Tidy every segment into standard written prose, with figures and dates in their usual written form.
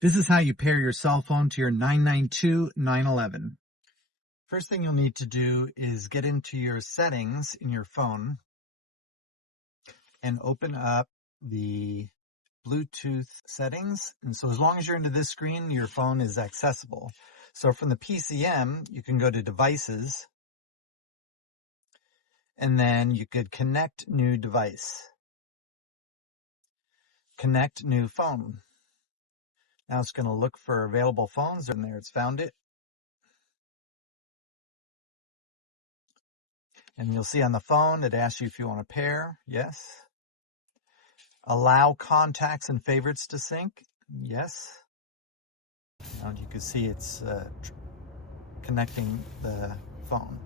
This is how you pair your cell phone to your 992 911. First thing you'll need to do is get into your settings in your phone and open up the Bluetooth settings. And so as long as you're into this screen, your phone is accessible. So from the PCM, you can go to Devices, and then you could connect new device. Connect new phone. Now it's going to look for available phones, and there it's found it. And you'll see on the phone, it asks you if you want to pair. Yes. Allow contacts and favorites to sync. Yes. Now you can see it's connecting the phone.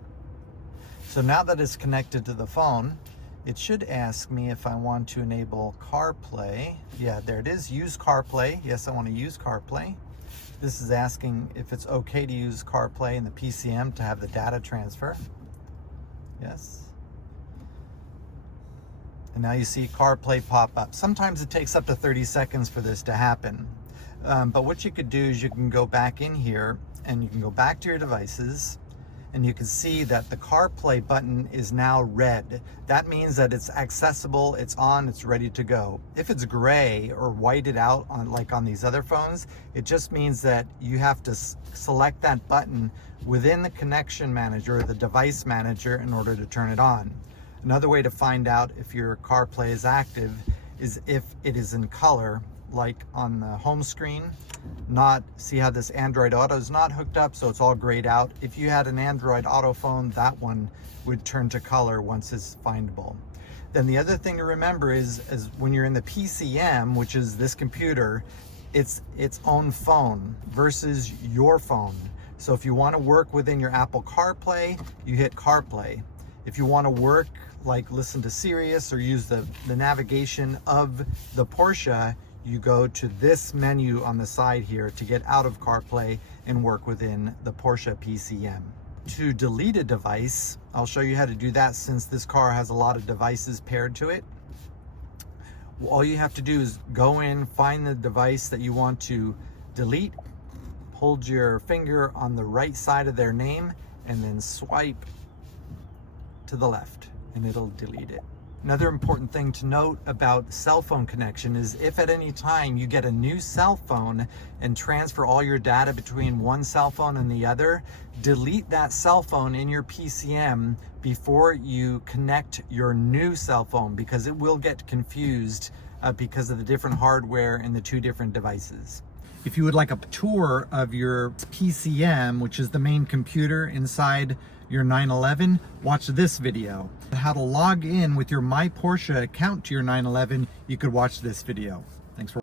So now that it's connected to the phone, it should ask me if I want to enable Carplay. Yeah, there it is. Use Carplay. Yes, I want to use Carplay. This is asking if it's okay to use Carplay in the PCM to have the data transfer. Yes. And now you see Carplay pop up. Sometimes it takes up to 30 seconds for this to happen. But what you could do is you can go back in here and you can go back to your devices, and you can see that the Carplay button is now red. That means that it's accessible, it's on, it's ready to go. If it's gray or whited out on like on these other phones, it just means that you have to select that button within the connection manager or the device manager in order to turn it on. Another way to find out if your Carplay is active is if it is in color, like on the home screen. See how this Android Auto is not hooked up, so it's all grayed out. If you had an Android Auto phone, that one would turn to color once it's findable. Then the other thing to remember is when you're in the PCM, which is this computer, it's its own phone versus your phone. So if you want to work within your Apple CarPlay, you hit CarPlay. If you want to work like listen to Sirius or use the navigation of the Porsche, you go to this menu on the side here to get out of CarPlay and work within the Porsche PCM. To delete a device, I'll show you how to do that since this car has a lot of devices paired to it. All you have to do is go in, find the device that you want to delete, hold your finger on the right side of their name, and then swipe to the left, and it'll delete it. Another important thing to note about cell phone connection is if at any time you get a new cell phone and transfer all your data between one cell phone and the other, delete that cell phone in your PCM before you connect your new cell phone, because it will get confused because of the different hardware in the two different devices. If you would like a tour of your PCM, which is the main computer inside your 911, watch this video. How to log in with your My Porsche account to your 911, you could watch this video. Thanks for